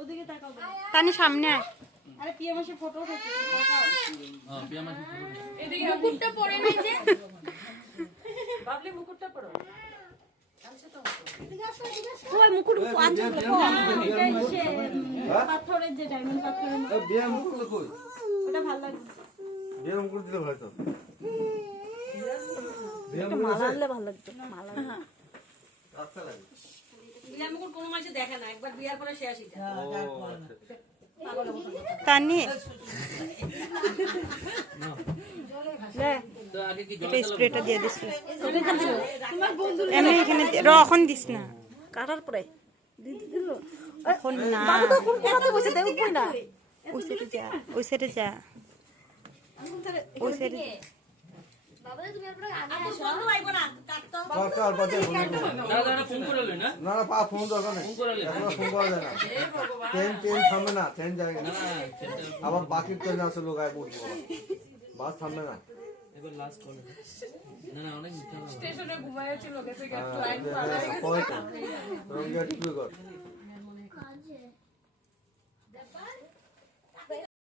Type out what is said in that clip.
ওদিকে তাকাও তানি সামনে আয়। আরে পিয়া মাসি ফটো উঠাচ্ছি তাকাও হ্যাঁ পিয়া মাসি ফটো এদিকে মুকুটটা পরে নাই যে বাবলি মুকুটটা পরো ওই মুকুট আনছো পাথরের যে ডায়মন্ড পাথরের বিয়া মুকুট কই ওটা ভালো লাগে বিয়া মুকুট দিলে হয়তো মালা আনলে ভালো লাগতো মালা আচ্ছা লাগে বিয়ার মুকুট কোনো মাসে দেখে না একবার বিয়ার পরে শেষ এটা তানি তো আগে কি এটা স্প্রেটা দিয়ে দিস তোমার বন্ধু এমনি এখানে এখন দিস না কাটার পরে দিদি দিল এখন না বাবু তো কোন কোনাতে বসে দেখ কই না ওই সাইডে যা ওই সাইডে যা ওই সাইডে বাবা তুমি আপনারা আগে আর বন্ধু আইবো না কাটতো দরকার বাদে ফোন দাদা ফোন করে লই না না না পা ফোন দরকার নেই ফোন করে লই এখন ফোন করা যায় না ট্রেন থামবে না ট্রেন যায় না আবার বাকি ট্রেন আছে লোক আয় পড়বো বাস থামবে না এবার লাস্ট কল না না অনেক মিথ্যা স্টেশনে ঘুমায় ছিল গেছে পরে রঙ্গিয়া ঠিক কর